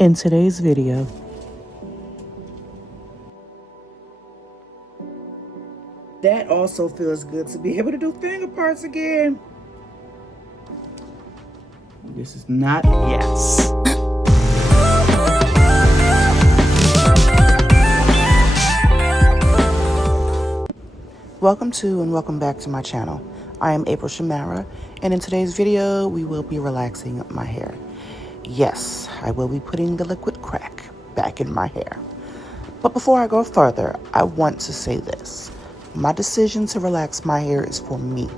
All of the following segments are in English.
In today's video, that also feels good to be able to do finger parts again. This is not yes. Welcome to and welcome back to my channel. I am AprilShamara, and in today's video, we will be relaxing my hair. Yes, I will be putting the liquid crack back in my hair. But before I go further, I want to say this. My decision to relax my hair is for me,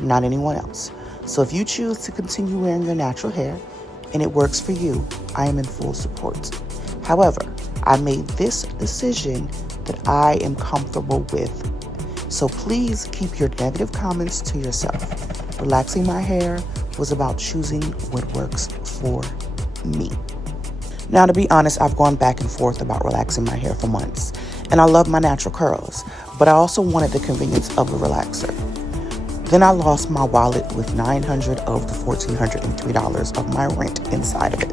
not anyone else. So if you choose to continue wearing your natural hair and it works for you, I am in full support. However, I made this decision that I am comfortable with. So please keep your negative comments to yourself. Relaxing my hair was about choosing what works for me. Now, to be honest, I've gone back and forth about relaxing my hair for months, and I love my natural curls, but I also wanted the convenience of a relaxer. Then I lost my wallet with $900 of the $1,403 of my rent inside of it.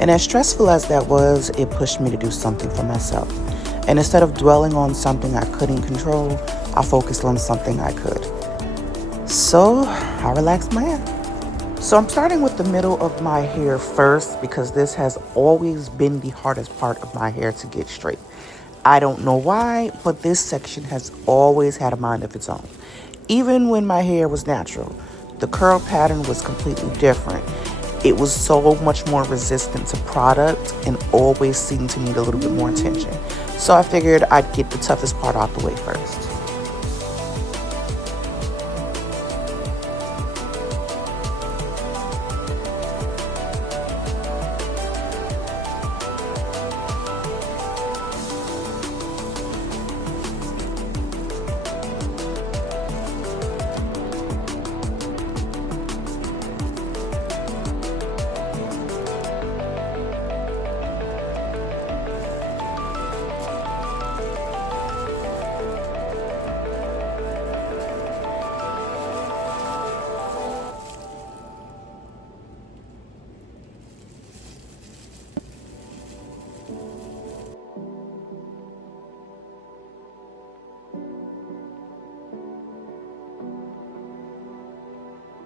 And as stressful as that was, it pushed me to do something for myself. And instead of dwelling on something I couldn't control, I focused on something I could. So I relaxed my hair. So I'm starting with the middle of my hair first because this has always been the hardest part of my hair to get straight. I don't know why, but this section has always had a mind of its own. Even when my hair was natural, the curl pattern was completely different. It was so much more resistant to product and always seemed to need a little bit more attention. So I figured I'd get the toughest part out the way first.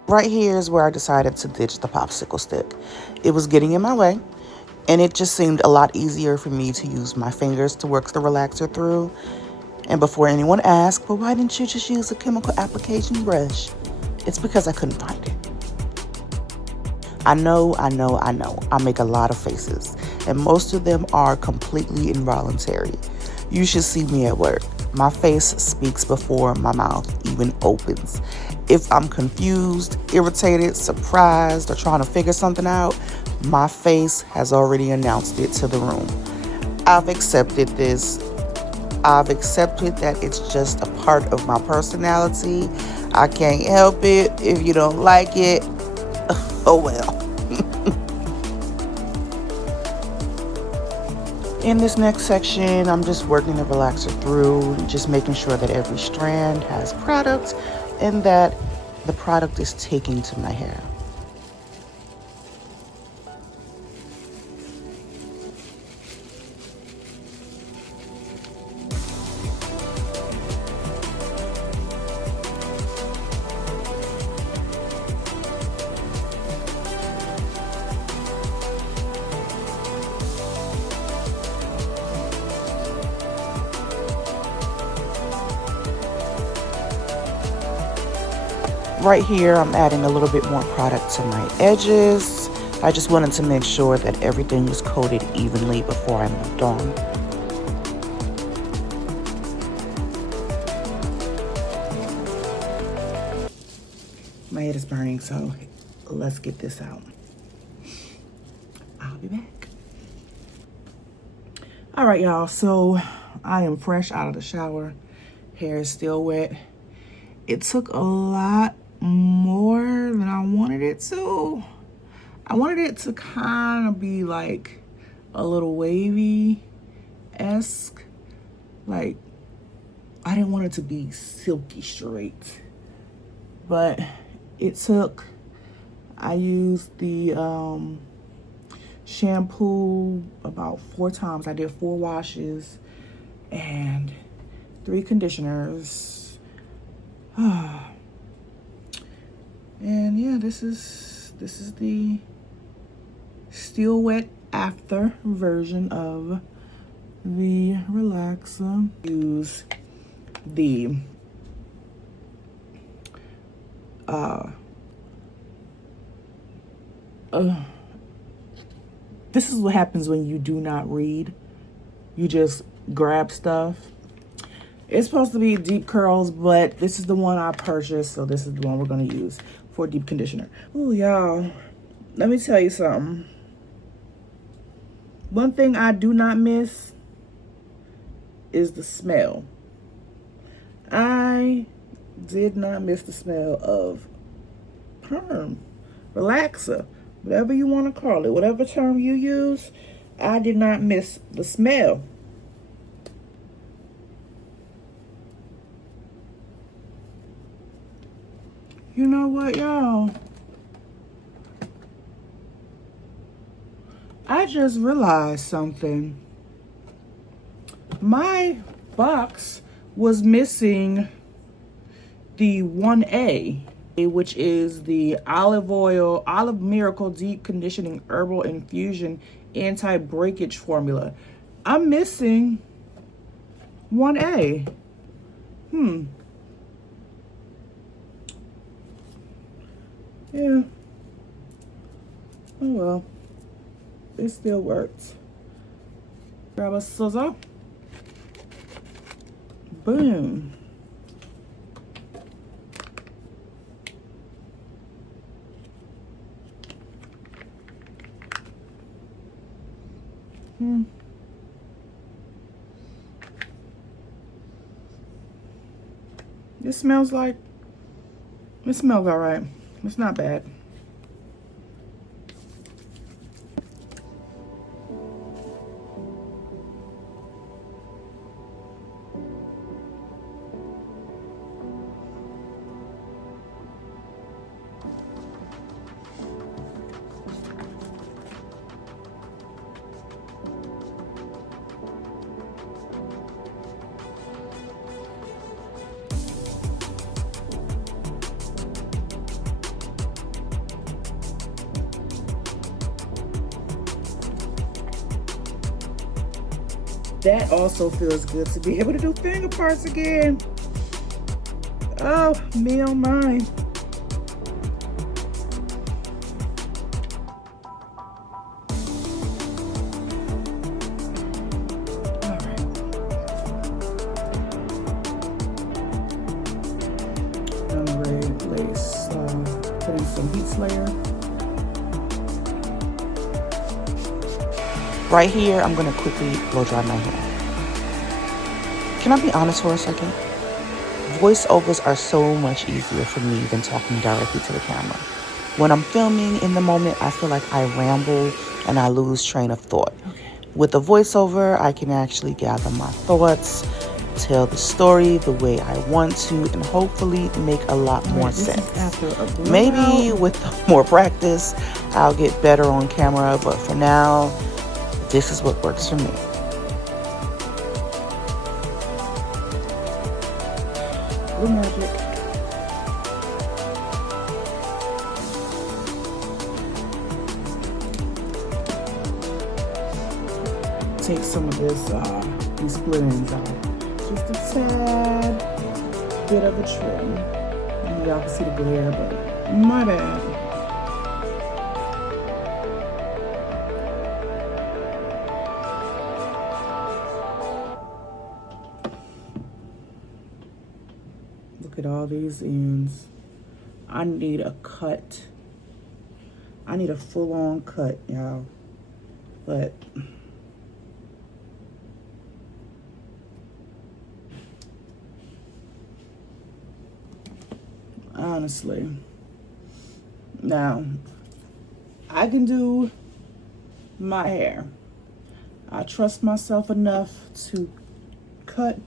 Right here is where I decided to ditch the popsicle stick. It was getting in my way, and it just seemed a lot easier for me to use my fingers to work the relaxer through. And before anyone asks, well, why didn't you just use a chemical application brush? It's because I couldn't find it. I know. I make a lot of faces, and most of them are completely involuntary. You should see me at work. My face speaks before my mouth even opens. If I'm confused, irritated, surprised, or trying to figure something out, my face has already announced it to the room. I've accepted this. I've accepted that it's just a part of my personality. I can't help it. If you don't like it, oh well. In this next section, I'm just working the relaxer through, just making sure that every strand has product and that the product is taking to my hair. Right here, I'm adding a little bit more product to my edges. I just wanted to make sure that everything was coated evenly before I moved on. My head is burning, so let's get this out. I'll be back. All right, y'all, so I am fresh out of the shower. Hair is still wet. It took a lot more than I wanted it to. I wanted it to kind of be like a little wavy-esque. Like, I didn't want it to be silky straight. But it took, I used the shampoo about 4 times. I did 4 washes and 3 conditioners. And yeah, this is the still wet after version of the relaxer. Use the this is what happens when you do not read. You just grab stuff. It's supposed to be deep curls, but this is the one I purchased, so this is the one we're gonna use for deep conditioner. Oh, y'all, let me tell you something. One thing I do not miss is the smell. I did not miss the smell of perm, relaxer, whatever you want to call it, whatever term you use. I did not miss the smell. You know what, y'all? I just realized something. My box was missing the 1A, which is the olive miracle deep conditioning herbal infusion anti-breakage formula. I'm missing 1A. Yeah. Oh well. It still works. Grab a scissor. Boom. It smells all right. It's not bad. That also feels good to be able to do finger parts again. Oh, me oh my. All right. I'm ready to place, put in some heat slayer. Right here, I'm gonna quickly blow dry my hair. Can I be honest for a second? Voiceovers are so much easier for me than talking directly to the camera. When I'm filming in the moment, I feel like I ramble and I lose train of thought. With a voiceover, I can actually gather my thoughts, tell the story the way I want to, and hopefully make a lot more sense. Maybe with more practice, I'll get better on camera, but for now, this is what works for me. Blue magic. Take some of this, these split ends out. Just a tad bit of a trim. Y'all can see the glare, but my bad. Look at all these ends. I need a cut. I need a full-on cut, y'all. But honestly, now I can do my hair. I trust myself enough to cut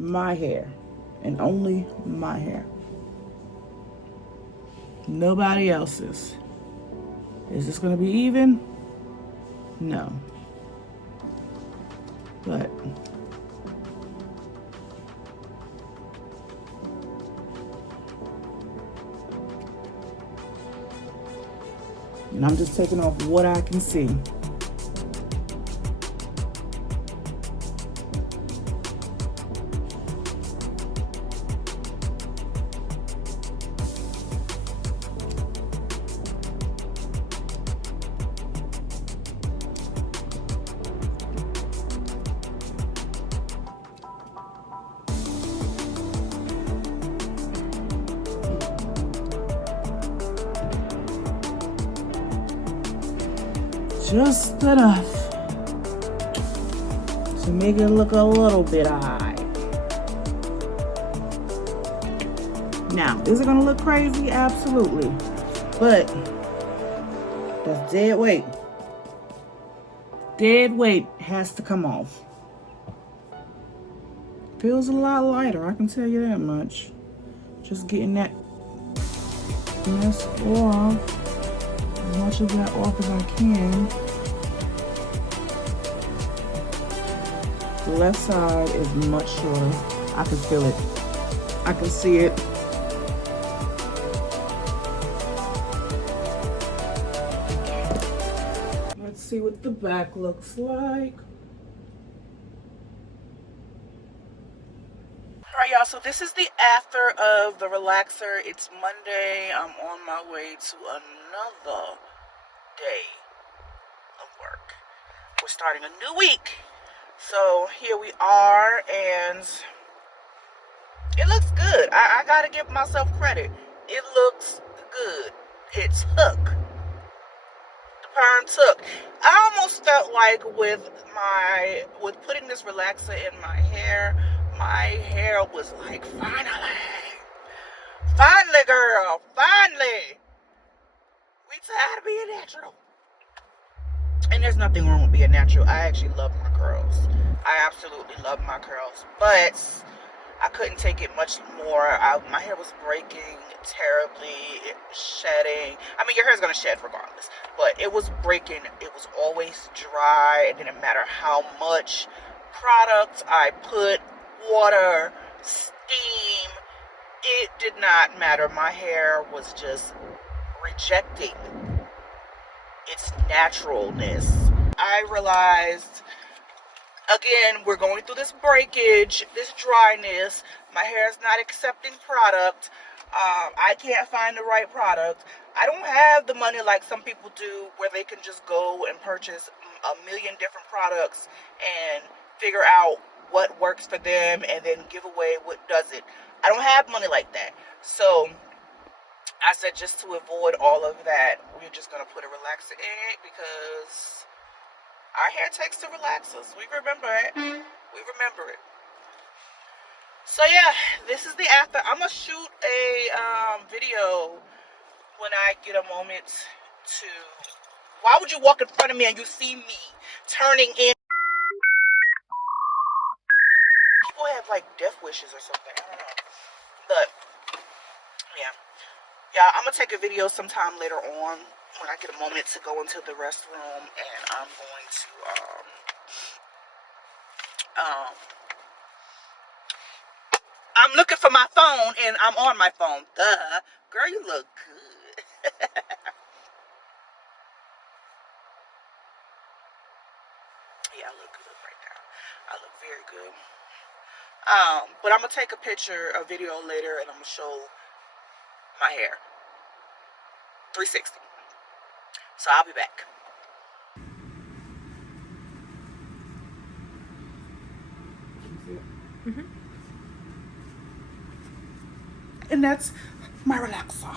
my hair. And only my hair. Nobody else's. Is this gonna be even? No. But and I'm just taking off what I can see. Just enough to make it look a little bit high. Now, is it gonna look crazy? Absolutely. But that's dead weight. Dead weight has to come off. Feels a lot lighter, I can tell you that much. Just getting that mess off. As much of that off as I can. The left side is much shorter. I can feel it. I can see it. Let's see what the back looks like. Alright, y'all, so this is the after of the relaxer. It's Monday. I'm on my way to another day of work. We're starting a new week. So here we are, and it looks good. I gotta give myself credit. It looks good. It's hook. The perm took. I almost felt like with putting this relaxer in my hair was like, finally, girl, finally. We tired of being natural. And there's nothing wrong with being natural. I actually love my curls. I absolutely love my curls. But I couldn't take it much more. My hair was breaking terribly, shedding. I mean, your hair's going to shed regardless. But it was breaking. It was always dry. It didn't matter how much product I put, water, steam. It did not matter. My hair was just rejecting its naturalness. I realized, again, we're going through this breakage, this dryness. My hair is not accepting product. I can't find the right product. I don't have the money like some people do, where they can just go and purchase a million different products and figure out what works for them and then give away what doesn't. I don't have money like that. So I said, just to avoid all of that, we're just going to put a relaxer in it, because our hair takes the relaxers. We remember it. We remember it. So yeah, this is the after. I'm going to shoot a video when I get a moment to... Why would you walk in front of me and you see me turning in? People have like death wishes or something. I don't know. But yeah. Yeah, I'm going to take a video sometime later on when I get a moment to go into the restroom, and I'm going to, I'm looking for my phone, and I'm on my phone. Duh. Girl, you look good. Yeah, I look good right now. I look very good. But I'm going to take a video later, and I'm going to show my hair 360. So I'll be back. And that's my relaxer.